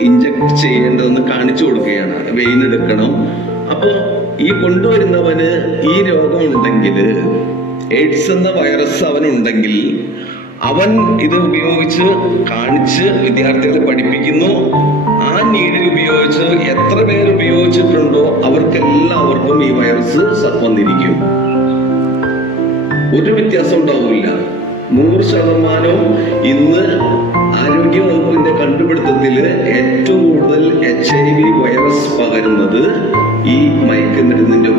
Inject ചെയ്യേണ്ടതെന്ന് കാണിച്ചു കൊടുക്കുകയാണ്. വെയിൻ എടുക്കണം. അപ്പോൾ ഈ കൊണ്ടുവരുന്നവന് ഈ രോഗമുണ്ടെങ്കിൽ, എയ്ഡ്സ് എന്ന വൈറസ് അവനുണ്ടെങ്കിൽ, അവൻ ഇത് ഉപയോഗിച്ച് കാണിച്ച് വിദ്യാർത്ഥികളെ പഠിപ്പിക്കുന്നു. ആ നീഡിൽ ഉപയോഗിച്ച് എത്ര പേര് ഉപയോഗിച്ചിട്ടുണ്ടോ അവർക്കെല്ലാവർക്കും ഈ വൈറസ് വന്നിരിക്കും. ഒരു വ്യത്യാസം ഉണ്ടാവില്ല. 100% ഇന്ന് ആരോഗ്യ വകുപ്പിന്റെ കണ്ടുപിടുത്തത്തില് ഏറ്റവും കൂടുതൽ HIV വൈറസ് പകരുന്നത് ഈ മയക്കുമരുന്നിന്റെ